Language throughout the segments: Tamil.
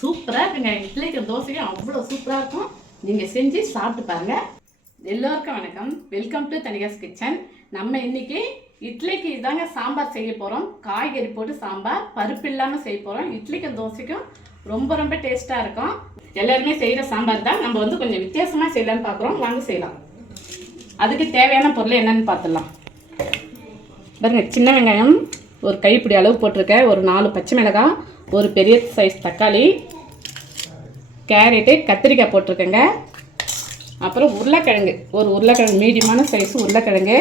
சூப்பராக இருக்குங்க. இட்லிக்கு தோசைக்கும் அவ்வளோ சூப்பராக இருக்கும். நீங்கள் செஞ்சு சாப்பிட்டு பாருங்கள். எல்லோருக்கும் வணக்கம். Welcome to Thanika's kitchen. நம்ம இன்னைக்கு இட்லிக்கு இதாங்க சாம்பார் செய்ய போகிறோம். காய்கறி போட்டு சாம்பார், பருப்பு இல்லாமல் செய்ய போகிறோம். இட்லிக்கும் தோசைக்கும் ரொம்ப ரொம்ப டேஸ்ட்டாக இருக்கும். எல்லாருமே செய்கிற சாம்பார் தான். நம்ம கொஞ்சம் வித்தியாசமாக செய்யலான்னு பார்க்குறோம். வாங்க செய்யலாம். அதுக்கு தேவையான பொருள் என்னன்னு பார்த்துடலாம். பாருங்க, சின்ன வெங்காயம் ஒரு கைப்பிடி அளவு போட்டிருக்கேன். ஒரு 4 பச்சை மிளகாய், ஒரு பெரிய சைஸ் தக்காளி, கேரட்டு, கத்திரிக்காய் போட்டிருக்கேங்க. அப்புறம் உருளைக்கிழங்கு, ஒரு உருளைக்கிழங்கு மீடியமான சைஸ் உருளைக்கிழங்கு,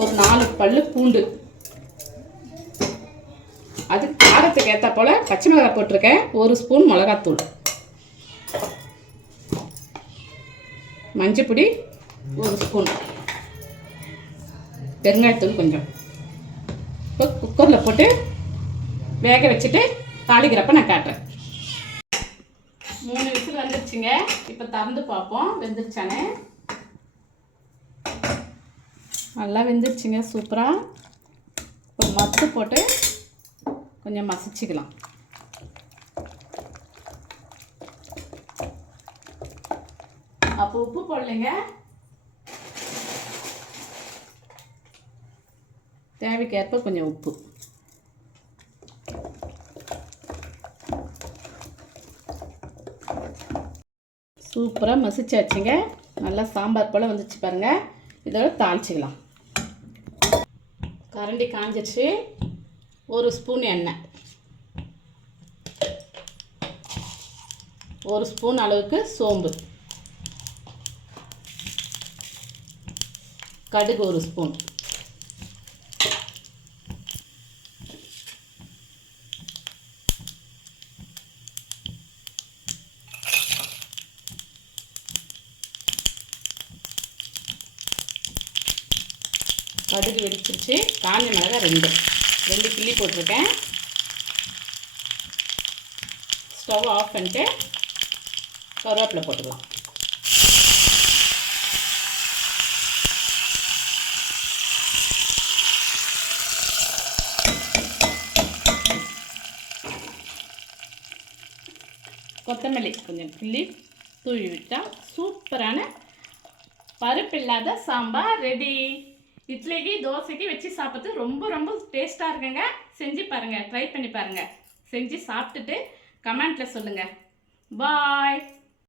ஒரு 4 பல்லு பூண்டு, அது காரத்துக்கு ஏற்ற போல் பச்சை மிளகாய் போட்டிருக்கேன். 1 ஸ்பூன் மிளகாத்தூள், மஞ்சள் பொடி 1 ஸ்பூன், பெருங்காயத்தூள் கொஞ்சம். இப்போ குக்கரில் போட்டு வேக வச்சுட்டு தாளிக்கிறப்ப நான் காட்டுறேன். 3 விசில் வந்துருச்சுங்க. இப்போ திறந்து பார்ப்போம் வெந்துருச்சானே. நல்லா வெந்துருச்சுங்க, சூப்பராக. இப்போ மத்து போட்டு கொஞ்சம் மசிச்சுக்கலாம். அப்போ உப்பு போடலைங்க, தேவைக்கேற்ப கொஞ்சம் உப்பு. சூப்பராக மசிச்சாச்சுங்க. நல்லா சாம்பார் போல் வந்துச்சு பாருங்கள். இதோட தாளிச்சிக்கலாம். கரண்டி காஞ்சிச்சு. 1 ஸ்பூன் எண்ணெய், 1 ஸ்பூன் அளவுக்கு சோம்பு, கடுகு 1 ஸ்பூன், கடுகு வெடிச்சிருச்சு. காஞ்ச மிளகாய் 2 கிள்ளி போட்டிருக்கேன். ஸ்டவ் ஆஃப் பண்ணிட்டு கருவேப்பிலை போட்டுக்கலாம். கொத்தமல்லி கொஞ்சம் கிள்ளி தூவி விட்டால் சூப்பரான பருப்பில்லாத சாம்பார் ரெடி. இட்லிக்கு தோசைக்கு வச்சு சாப்பிட்டு ரொம்ப ரொம்ப டேஸ்ட்டாக இருக்குங்க. செஞ்சு பாருங்கள், ட்ரை பண்ணி பாருங்கள். செஞ்சு சாப்பிட்டுட்டு கமெண்ட்டில் சொல்லுங்கள். பாய்.